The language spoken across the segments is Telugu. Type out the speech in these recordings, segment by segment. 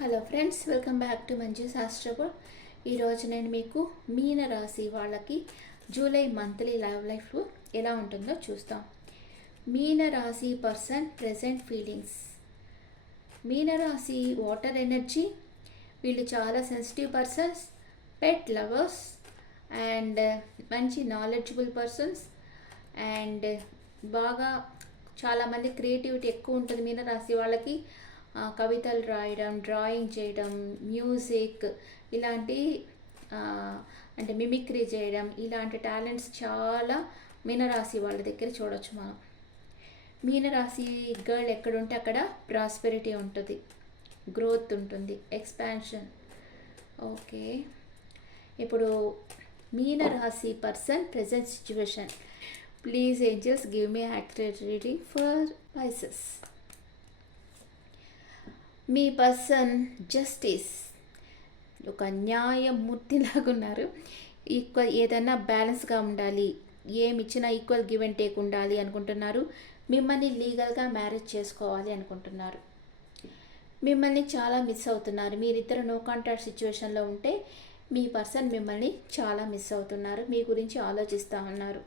Hello friends, welcome back to Manju శాస్త్రబుల్. ఈరోజు నేను మీకు మీన రాశి వాళ్ళకి జూలై మంత్లీ లైఫ్ ఎలా ఉంటుందో చూస్తాం. మీన రాశి పర్సన్ ప్రెజెంట్ ఫీలింగ్స్. మీన రాశి వాటర్ ఎనర్జీ. వీళ్ళు చాలా sensitive persons, pet lovers and మంచి నాలెడ్జబుల్ పర్సన్స్ అండ్ బాగా చాలామంది క్రియేటివిటీ ఎక్కువ ఉంటుంది మీన రాశి వాళ్ళకి. కవితలు రాయడం, డ్రాయింగ్ చేయడం, మ్యూజిక్ ఇలాంటి అంటే మిమిక్రీ చేయడం, ఇలాంటి టాలెంట్స్ చాలా మీనరాశి వాళ్ళ దగ్గర చూడొచ్చు మనం. మీనరాశి గర్ల్ ఎక్కడుంటే అక్కడ ప్రాస్పెరిటీ ఉంటుంది, గ్రోత్ ఉంటుంది, ఎక్స్పాన్షన్. ఓకే, ఇప్పుడు మీనరాశి person present situation. Please angels give me accurate reading for Pisces. Me person justice, ఒక న్యాయమూర్తిలాగా ఉన్నారు. ఈక్వల్ ఏదైనా బ్యాలెన్స్గా ఉండాలి, ఏమి ఇచ్చినా ఈక్వల్ గివ్ అండ్ టేక్ ఉండాలి అనుకుంటున్నారు. మిమ్మల్ని లీగల్గా మ్యారేజ్ చేసుకోవాలి అనుకుంటున్నారు. మిమ్మల్ని చాలా మిస్ అవుతున్నారు. మీరిద్దరు నో కాంటాక్ట్ సిచ్యువేషన్లో ఉంటే మీ పర్సన్ మిమ్మల్ని చాలా మిస్ అవుతున్నారు, మీ గురించి ఆలోచిస్తూ ఉన్నారు.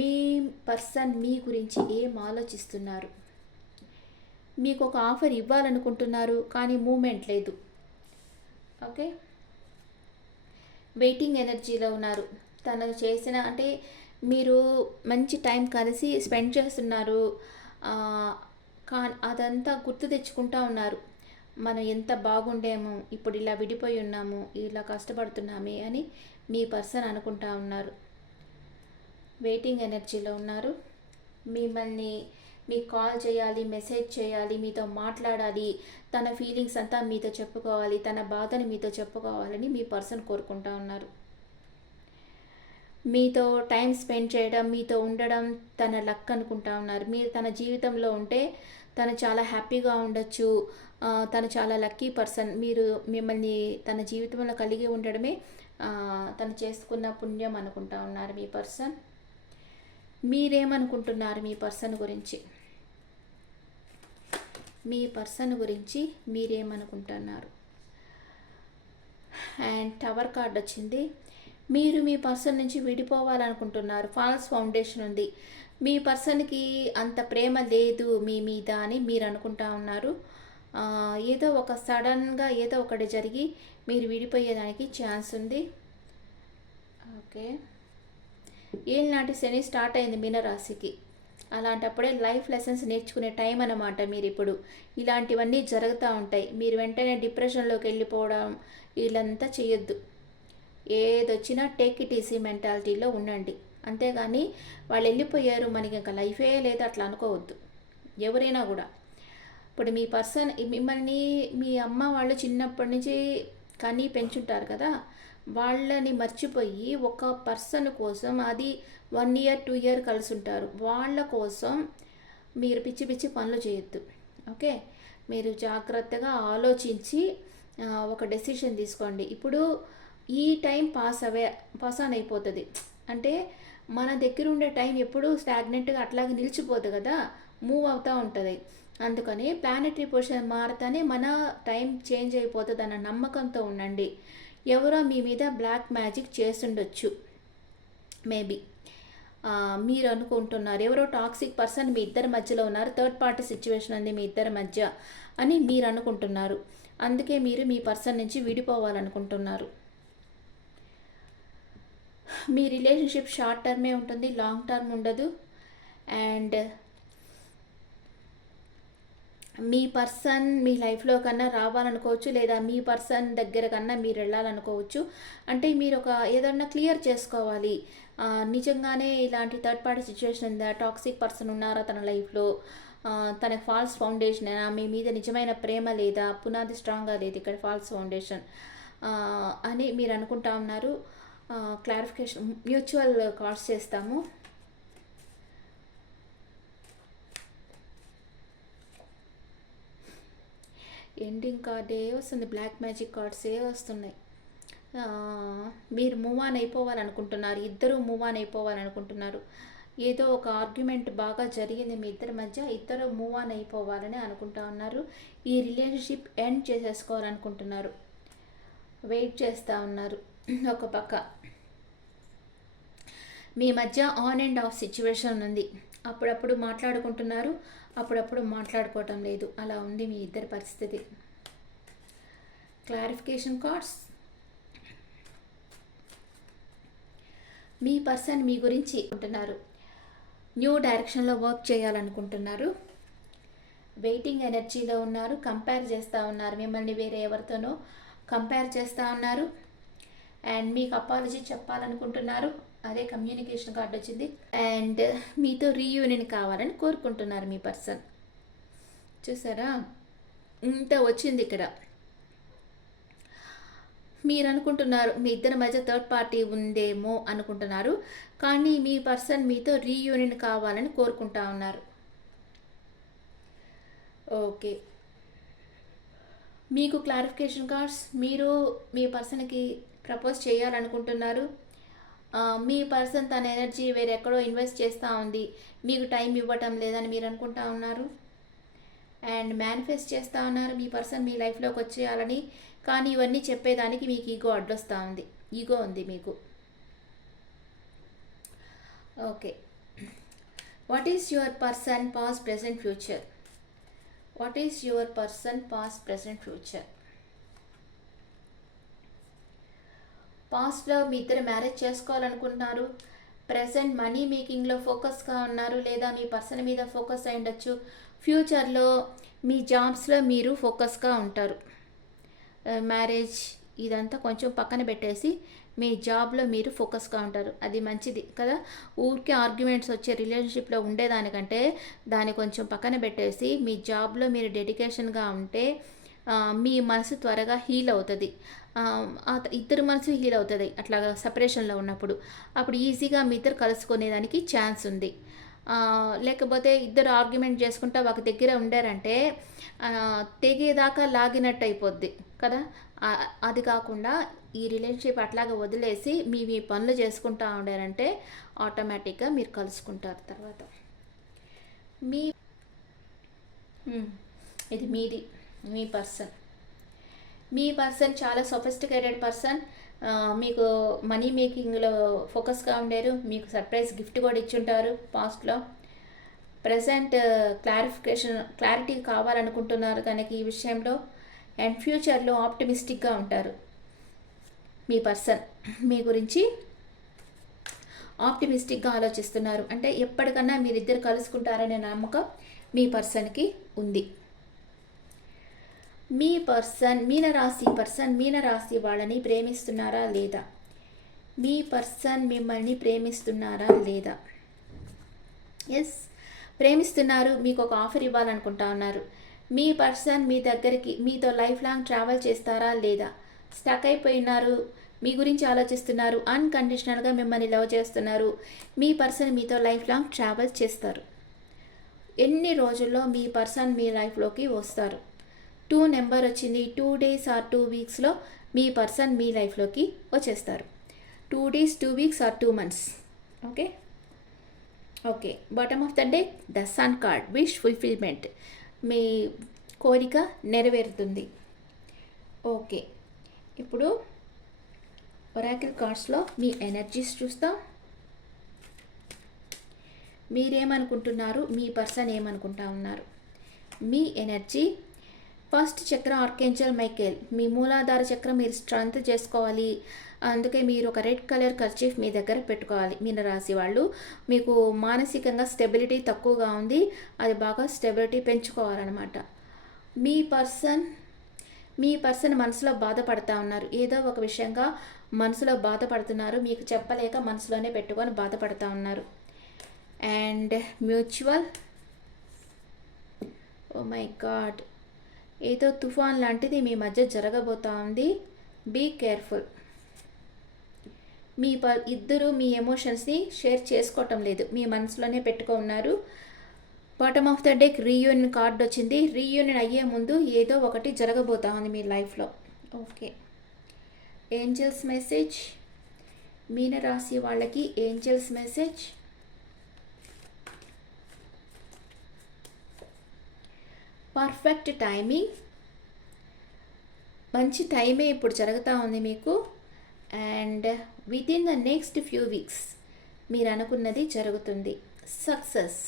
మీ పర్సన్ మీ గురించి ఏం ఆలోచిస్తున్నారు? మీకు ఒక ఆఫర్ ఇవ్వాలనుకుంటున్నారు కానీ మూమెంట్ లేదు. ఓకే, వెయిటింగ్ ఎనర్జీలో ఉన్నారు. తను చేసిన అంటే మీరు మంచి టైం కలిసి స్పెండ్ చేస్తున్నారు, అదంతా గుర్తు తెచ్చుకుంటూ ఉన్నారు. మనం ఎంత బాగుండేమో, ఇప్పుడు ఇలా విడిపోయి ఉన్నాము, ఇలా కష్టపడుతున్నామే అని మీ పర్సన్ అనుకుంటా ఉన్నారు. వెయిటింగ్ ఎనర్జీలో ఉన్నారు. మిమ్మల్ని మీకు కాల్ చేయాలి, మెసేజ్ చేయాలి, మీతో మాట్లాడాలి, తన ఫీలింగ్స్ అంతా మీతో చెప్పుకోవాలి, తన బాధని మీతో చెప్పుకోవాలని మీ పర్సన్ కోరుకుంటా ఉన్నారు. మీతో టైం స్పెండ్ చేయడం, మీతో ఉండడం తన లక్ అనుకుంటా ఉన్నారు. మీరు తన జీవితంలో ఉంటే తను చాలా హ్యాపీగా ఉండొచ్చు, తను చాలా లక్కీ పర్సన్. మీరు మిమ్మల్ని తన జీవితంలో కలిగి ఉండడమే తను చేసుకున్న పుణ్యం అనుకుంటా ఉన్నారు మీ పర్సన్. మీరేమనుకుంటున్నారు మీ పర్సన్ గురించి? మీ పర్సన్ గురించి మీరేమనుకుంటున్నారు? అండ్ టవర్ కార్డ్ వచ్చింది. మీరు మీ పర్సన్ నుంచి విడిపోవాలనుకుంటున్నారు. ఫాల్స్ ఫౌండేషన్ ఉంది. మీ పర్సన్కి అంత ప్రేమ లేదు మీ మీద అని మీరు అనుకుంటా ఉన్నారు. ఏదో ఒక సడన్గా ఏదో ఒకటి జరిగి మీరు విడిపోయేదానికి ఛాన్స్ ఉంది. ఓకే, ఏళ్ళనాటి శని స్టార్ట్ అయింది మీనరాశికి. అలాంటప్పుడే లైఫ్ లెసన్స్ నేర్చుకునే టైం అన్నమాట. మీరు ఇప్పుడు ఇలాంటివన్నీ జరుగుతూ ఉంటాయి. మీరు వెంటనే డిప్రెషన్లోకి వెళ్ళిపోవడం వీళ్ళంతా చేయొద్దు. ఏదొచ్చినా టేక్ ఇట్ ఈజీ మెంటాలిటీలో ఉండండి. అంతేగాని వాళ్ళు వెళ్ళిపోయారు మనకి ఇంకా లైఫే లేదు అట్లా అనుకోవద్దు ఎవరైనా కూడా. ఇప్పుడు మీ పర్సన్ మిమ్మల్ని మీ అమ్మ వాళ్ళు చిన్నప్పటి నుంచి కనీ పెంచుంటారు కదా, వాళ్ళని మర్చిపోయి ఒక పర్సన్ కోసం, అది 1 ఇయర్ 2 ఇయర్ కలిసి ఉంటారు, వాళ్ళ కోసం మీరు పిచ్చి పిచ్చి పనులు చేయొద్దు. ఓకే, మీరు జాగ్రత్తగా ఆలోచించి ఒక డెసిషన్ తీసుకోండి. ఇప్పుడు ఈ టైం పాస్ ఆన్ అయిపోతుంది. అంటే మన దగ్గర ఉండే టైం ఎప్పుడూ స్టాగ్నెంట్గా అట్లాగే నిలిచిపోదు కదా, మూవ్ అవుతూ ఉంటుంది. అందుకని ప్లానెటరీ పొజిషన్ మారుతానే మన టైం చేంజ్ అయిపోతుంది అన్న నమ్మకంతో ఉండండి. ఎవరో మీ మీద బ్లాక్ మ్యాజిక్ చేస్తుండొచ్చు మేబీ. మీరు అనుకుంటున్నారు ఎవరో టాక్సిక్ పర్సన్ మీ ఇద్దరి మధ్యలో ఉన్నారు, థర్డ్ పార్టీ సిచ్యువేషన్ ఉంది మీ ఇద్దరి మధ్య అని మీరు అనుకుంటున్నారు. అందుకే మీరు మీ పర్సన్ నుంచి విడిపోవాలనుకుంటున్నారు. మీ రిలేషన్షిప్ షార్ట్ టర్మే ఉంటుంది, లాంగ్ టర్మ్ ఉండదు. అండ్ మీ పర్సన్ మీ లైఫ్లో కన్నా రావాలనుకోవచ్చు, లేదా మీ పర్సన్ దగ్గర కన్నా మీరు వెళ్ళాలనుకోవచ్చు. అంటే మీరు ఒక ఏదన్నా క్లియర్ చేసుకోవాలి. నిజంగానే ఇలాంటి థర్డ్ పార్టీ సిచ్యువేషన్ ఉందా, టాక్సిక్ పర్సన్ ఉన్నారా తన లైఫ్లో, తనకు ఫాల్స్ ఫౌండేషన్, మీ మీద నిజమైన ప్రేమ లేదా, పునాది స్ట్రాంగ్గా లేదు, ఇక్కడ ఫాల్స్ ఫౌండేషన్ అని మీరు అనుకుంటా ఉన్నారు. క్లారిఫికేషన్ మ్యూచువల్ కార్డ్స్ చేస్తాము. ఎండింగ్ కార్డే వస్తుంది, బ్లాక్ మ్యాజిక్ కార్డ్సే వస్తున్నాయి. మీరు మూవ్ ఆన్ అయిపోవాలనుకుంటున్నారు, ఇద్దరు మూవ్ ఆన్ అయిపోవాలనుకుంటున్నారు. ఏదో ఒక ఆర్గ్యుమెంట్ బాగా జరిగింది మీ ఇద్దరి మధ్య, ఇద్దరు మూవ్ ఆన్ అయిపోవాలని అనుకుంటా ఉన్నారు. ఈ రిలేషన్షిప్ ఎండ్ చేసేసుకోవాలనుకుంటున్నారు. వెయిట్ చేస్తూ ఉన్నారు. ఒక పక్క మీ మధ్య ఆన్ అండ్ ఆఫ్ సిచ్యువేషన్ ఉంది. అప్పుడప్పుడు మాట్లాడుకుంటున్నారు, అప్పుడప్పుడు మాట్లాడుకోవటం లేదు. అలా ఉంది మీ ఇద్దరి పరిస్థితి. Clarification cards. మీ పర్సన్ మీ గురించి అనుకుంటున్నారు. న్యూ డైరెక్షన్లో వర్క్ చేయాలనుకుంటున్నారు. వెయిటింగ్ ఎనర్జీలో ఉన్నారు. కంపేర్ చేస్తూ ఉన్నారు, మిమ్మల్ని వేరే ఎవరితోనో కంపేర్ చేస్తూ ఉన్నారు. అండ్ మీకు అపాలజీ చెప్పాలనుకుంటున్నారు. అదే కమ్యూనికేషన్ కార్డ్ వచ్చింది. అండ్ మీతో రీయూనియన్ కావాలని కోరుకుంటున్నారు మీ పర్సన్. చూసారా, ఇంత వచ్చింది ఇక్కడ. మీరు అనుకుంటున్నారు మీ ఇద్దరి మధ్య థర్డ్ పార్టీ ఉందేమో అనుకుంటున్నారు, కానీ మీ పర్సన్ మీతో రీయూనియన్ కావాలని కోరుకుంటా ఉన్నారు. ఓకే, మీకు క్లారిఫికేషన్ కార్డ్స్. మీరు మీ పర్సన్కి ప్రపోజ్ చేయాలనుకుంటున్నారు. మీ పర్సన్ తన ఎనర్జీ వేరెక్కడో ఇన్వెస్ట్ చేస్తూ ఉంది, మీకు టైం ఇవ్వటం లేదని మీరు అనుకుంటా ఉన్నారు. అండ్ మేనిఫెస్ట్ చేస్తూ ఉన్నారు మీ పర్సన్ మీ లైఫ్లోకి వచ్చేయాలని, కానీ ఇవన్నీ చెప్పేదానికి మీకు ఈగో అడ్డొస్తూ ఉంది. ఈగో ఉంది మీకు. Okay, what is your person past present future? What is your person past present future? పాస్ట్లో మీ ఇద్దరు మ్యారేజ్ చేసుకోవాలనుకుంటున్నారు. ప్రెజెంట్ మనీ మేకింగ్లో ఫోకస్గా ఉన్నారు, లేదా మీ పర్సన్ మీద ఫోకస్ అయి ఉండొచ్చు. ఫ్యూచర్లో మీ జాబ్స్లో మీరు ఫోకస్గా ఉంటారు. మ్యారేజ్ ఇదంతా కొంచెం పక్కన పెట్టేసి మీ జాబ్లో మీరు ఫోకస్గా ఉంటారు. అది మంచిది కదా. ఊరికే ఆర్గ్యుమెంట్స్ వచ్చే రిలేషన్షిప్లో ఉండేదానికంటే దాన్ని కొంచెం పక్కన పెట్టేసి మీ జాబ్లో మీరు డెడికేషన్గా ఉంటే మీ మనసు త్వరగా హీల్ అవుతుంది. ఇద్దరు మనసు హీల్ అవుతుంది అట్లాగా సపరేషన్లో ఉన్నప్పుడు. అప్పుడు ఈజీగా మీ ఇద్దరు కలుసుకునేదానికి ఛాన్స్ ఉంది. లేకపోతే ఇద్దరు ఆర్గ్యుమెంట్ చేసుకుంటా ఒక దగ్గర ఉండారంటే తెగేదాకా లాగినట్టు అయిపోద్ది కదా. అది కాకుండా ఈ రిలేషన్షిప్ అట్లాగా వదిలేసి మీ పనులు చేసుకుంటా ఉండారంటే ఆటోమేటిక్గా మీరు కలుసుకుంటారు తర్వాత. మీ ఇది మీది. మీ పర్సన్ చాలా సొఫిస్టికేటెడ్ పర్సన్. మీకు మనీ మేకింగ్లో ఫోకస్గా ఉండారు. మీకు సర్ప్రైజ్ గిఫ్ట్ కూడా ఇచ్చుంటారు పాస్ట్లో. ప్రజెంట్ క్లారిటీ కావాలనుకుంటున్నారు కనుక ఈ విషయంలో. అండ్ ఫ్యూచర్లో ఆప్టిమిస్టిక్గా ఉంటారు. మీ పర్సన్ మీ గురించి ఆప్టిమిస్టిక్గా ఆలోచిస్తున్నారు. అంటే ఎప్పటికన్నా మీరిద్దరు కలుసుకుంటారనే నమ్మకం మీ పర్సన్కి ఉంది. మీ పర్సన్ మీనరాశి వాళ్ళని ప్రేమిస్తున్నారా లేదా? మీ పర్సన్ మిమ్మల్ని ప్రేమిస్తున్నారా లేదా? ఎస్, ప్రేమిస్తున్నారు. మీకు ఒక ఆఫర్ ఇవ్వాలనుకుంటా ఉన్నారు. మీ పర్సన్ మీ దగ్గరికి మీతో లైఫ్ లాంగ్ ట్రావెల్ చేస్తారా లేదా? స్టక్ అయిపోయినారు, మీ గురించి ఆలోచిస్తున్నారు. అన్కండిషనల్గా మిమ్మల్ని లవ్ చేస్తున్నారు. మీ పర్సన్ మీతో లైఫ్ లాంగ్ ట్రావెల్ చేస్తారు. ఎన్ని రోజుల్లో మీ పర్సన్ మీ లైఫ్లోకి వస్తారు? 2 నెంబర్ వచ్చింది. 2 days ఆర్ 2 weeksలో మీ పర్సన్ మీ లైఫ్లోకి వచ్చేస్తారు. 2 days, 2 weeks or 2 months. Okay, bottom of the deck the sun card, wish fulfilment. మీ కోరిక నెరవేరుతుంది. ఓకే, ఇప్పుడు ఒరాకిల్ కార్డ్స్లో మీ ఎనర్జీస్ చూస్తాం. మీరేమనుకుంటున్నారు, మీ పర్సన్ ఏమనుకుంటా ఉన్నారు? మీ ఎనర్జీ ఫస్ట్ చక్ర ఆర్కేంజల్ మైకేల్. మీ మూలాధార చక్రం మీరు స్ట్రెంత్ చేసుకోవాలి. అందుకే మీరు ఒక రెడ్ కలర్ కర్చీఫ్ మీ దగ్గర పెట్టుకోవాలి. మీన రాశి వాళ్ళు మీకు మానసికంగా స్టెబిలిటీ తక్కువగా ఉంది, అది బాగా స్టెబిలిటీ పెంచుకోవాలన్నమాట. మీ పర్సన్ మనసులో బాధపడతా ఉన్నారు. ఏదో ఒక విషయంగా మనసులో బాధపడుతున్నారు. మీకు చెప్పలేక మనసులోనే పెట్టుకొని బాధపడతా ఉన్నారు. And mutual, oh my god, ఏదో తుఫాన్ లాంటిది మీ మధ్య జరగబోతా ఉంది. Be careful. ఇద్దరు మీ ఎమోషన్స్ని షేర్ చేసుకోవటం లేదు, మీ మనసులోనే పెట్టుకో ఉన్నారు. Bottom of the deck reunion card వచ్చింది. రీయూనియన్ అయ్యే ముందు ఏదో ఒకటి జరగబోతా ఉంది మీ లైఫ్లో. Okay, angels message. మీనరాశి వాళ్ళకి ఏంజల్స్ మెసేజ్. పర్ఫెక్ట్ టైమింగ్, మంచి టైమే ఇప్పుడు జరుగుతూ ఉంది మీకు. And within the next few weeks మీరు అనుకున్నది జరుగుతుంది. సక్సెస్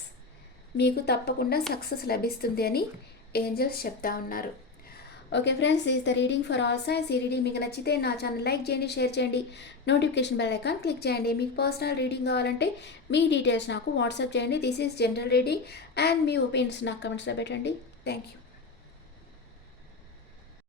మీకు తప్పకుండా సక్సెస్ లభిస్తుంది అని ఏంజల్స్ చెప్తా ఉన్నారు. Okay friends, is the reading for all science. ఈ రీడింగ్ మీకు నచ్చితే నా ఛానల్ లైక్ చేయండి, షేర్ చేయండి, నోటిఫికేషన్ బెల్ ఐకాన్ క్లిక్ చేయండి. మీకు పర్సనల్ రీడింగ్ కావాలంటే మీ డీటెయిల్స్ నాకు వాట్సాప్ చేయండి. This is general reading and me opinions నాకు కమెంట్స్లో పెట్టండి. Thank you.